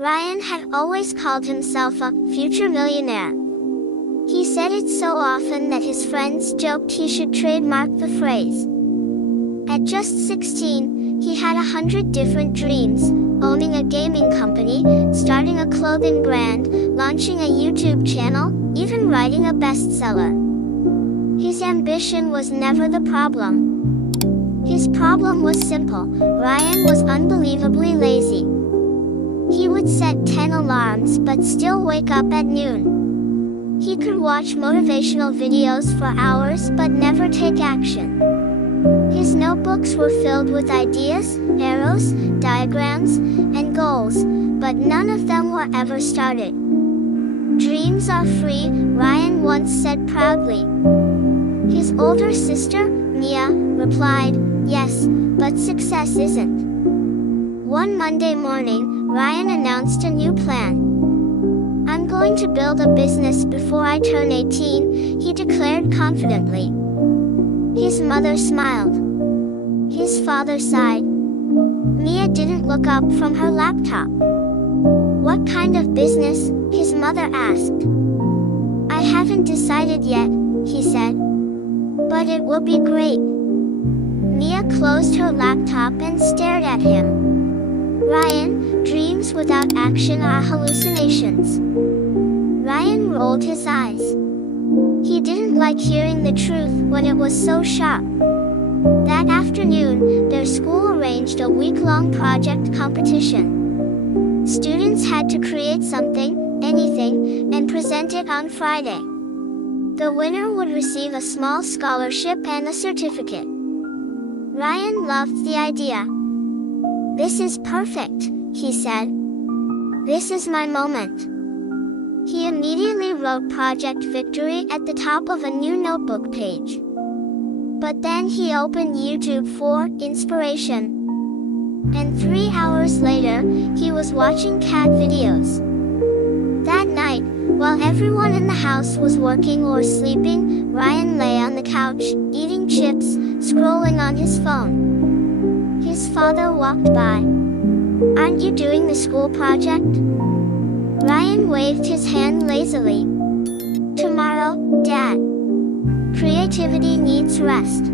Ryan had always called himself a future millionaire. He said it so often that his friends joked he should trademark the phrase. At just 16, he had 100 different dreams: owning a gaming company, starting a clothing brand, launching a YouTube channel, even writing a bestseller. His ambition was never the problem. His problem was simple: Ryan was unbelievably lazy. He would set 10 alarms but still wake up at noon. He could watch motivational videos for hours but never take action. His notebooks were filled with ideas, arrows, diagrams, and goals, but none of them were ever started. "Dreams are free," Ryan once said proudly. His older sister, Mia, replied, "Yes, but success isn't." One Monday morning, Ryan announced a new plan. "I'm going to build a business before I turn 18, he declared confidently. His mother smiled. His father sighed. Mia didn't look up from her laptop. "What kind of business?" his mother asked. "I haven't decided yet," he said. "But it will be great." Mia closed her laptop and stared at him. "Ryan, dreams without action are hallucinations." Ryan rolled his eyes. He didn't like hearing the truth when it was so sharp. That afternoon, their school arranged a week-long project competition. Students had to create something, anything, and present it on Friday. The winner would receive a small scholarship and a certificate. Ryan loved the idea. "This is perfect," he said. "This is my moment." He immediately wrote Project Victory at the top of a new notebook page. But then he opened YouTube for inspiration. And 3 hours later, he was watching cat videos. That night, while everyone in the house was working or sleeping, Ryan lay on the couch, eating chips, scrolling on his phone. His father walked by. "Aren't you doing the school project?" Ryan waved his hand lazily. "Tomorrow, Dad. Creativity needs rest."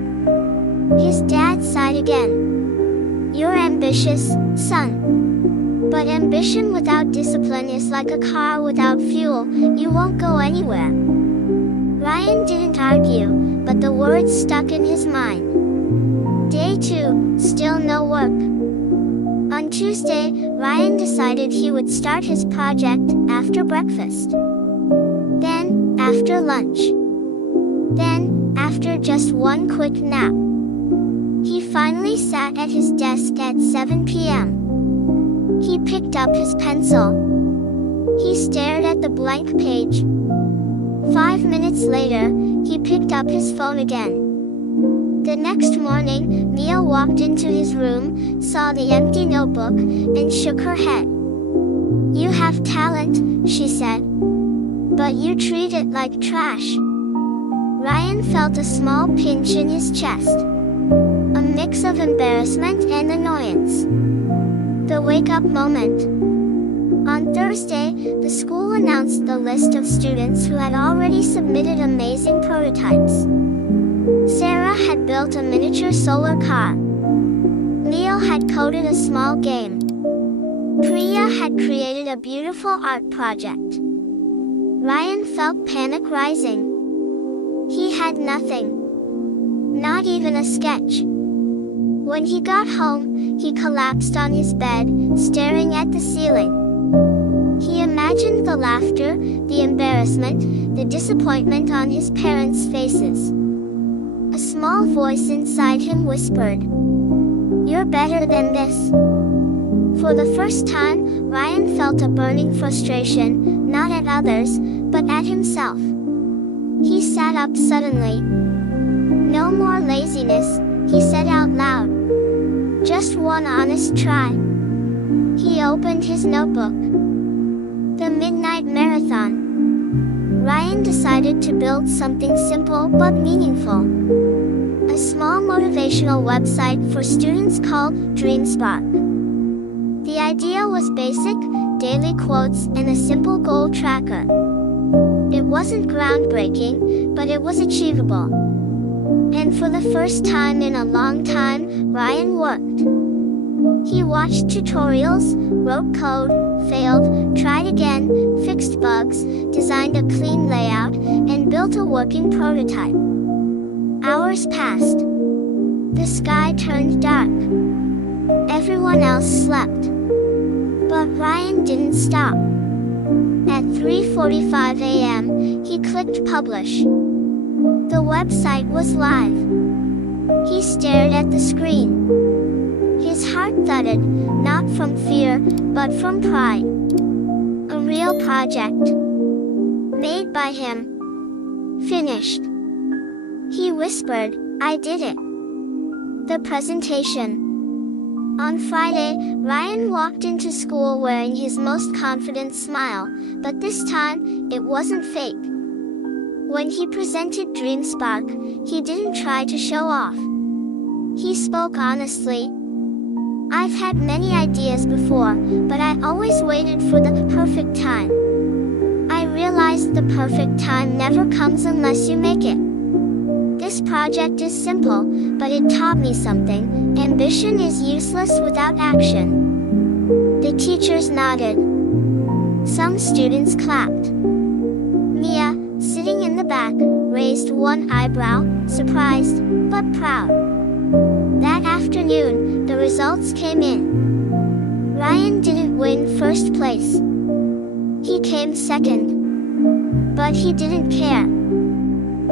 His dad sighed again. "You're ambitious, son. But ambition without discipline is like a car without fuel, you won't go anywhere." Ryan didn't argue, but the words stuck in his mind. Day 2, still no work. On Tuesday, Ryan decided he would start his project after breakfast. Then, after lunch. Then, after just one quick nap. He finally sat at his desk at 7 p.m. He picked up his pencil. He stared at the blank page. 5 minutes later, he picked up his phone again. The next morning, Mia walked into his room, saw the empty notebook, and shook her head. "You have talent," she said. "But you treat it like trash." Ryan felt a small pinch in his chest. A mix of embarrassment and annoyance. The wake-up moment. On Thursday, the school announced the list of students who had already submitted amazing prototypes. Sarah had built a miniature solar car. Leo had coded a small game. Priya had created a beautiful art project. Ryan felt panic rising. He had nothing. Not even a sketch. When he got home, he collapsed on his bed, staring at the ceiling. He imagined the laughter, the embarrassment, the disappointment on his parents' faces. A small voice inside him whispered, "You're better than this." For the first time, Ryan felt a burning frustration, not at others, but at himself. He sat up suddenly. "No more laziness," he said out loud. "Just one honest try." He opened his notebook. The Midnight Marathon. Ryan decided to build something simple but meaningful. A small motivational website for students called DreamSpark. The idea was basic: daily quotes, and a simple goal tracker. It wasn't groundbreaking, but it was achievable. And for the first time in a long time, Ryan worked. He watched tutorials, wrote code, failed, tried again, fixed bugs, designed a clean layout, and built a working prototype. Hours passed. The sky turned dark. Everyone else slept. But Ryan didn't stop. At 3:45 a.m., he clicked publish. The website was live. He stared at the screen. His heart thudded, not from fear, but from pride. A real project. Made by him. Finished. He whispered, "I did it." The presentation. On Friday, Ryan walked into school wearing his most confident smile, but this time, it wasn't fake. When he presented DreamSpark, he didn't try to show off. He spoke honestly. "I've had many ideas before, but I always waited for the perfect time. I realized the perfect time never comes unless you make it. This project is simple, but it taught me something. Ambition is useless without action." The teachers nodded. Some students clapped. Mia, sitting in the back, raised one eyebrow, surprised, but proud. That afternoon, the results came in. Ryan didn't win first place. He came second. But he didn't care.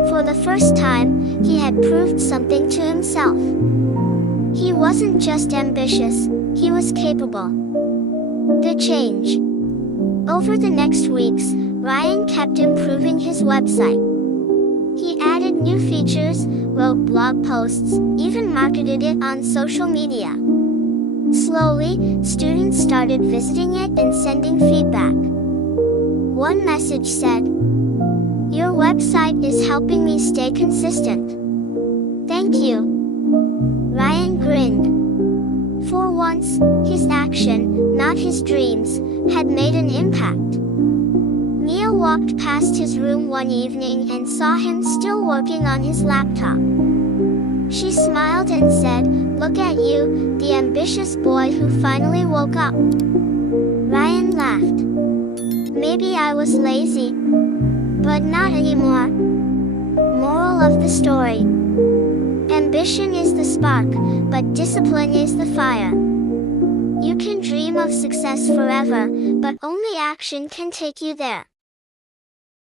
For the first time, he had proved something to himself. He wasn't just ambitious, he was capable. The change. Over the next weeks, Ryan kept improving his website. He added new features, wrote blog posts, even marketed it on social media. Slowly, students started visiting it and sending feedback. One message said, "Your website is helping me stay consistent. Thank you." Ryan grinned. For once, his action, not his dreams, had made an impact. Mia walked past his room one evening and saw him still working on his laptop. She smiled and said, "Look at you, the ambitious boy who finally woke up." Ryan laughed. "Maybe I was lazy. But not anymore." Moral of the story. Ambition is the spark, but discipline is the fire. You can dream of success forever, but only action can take you there.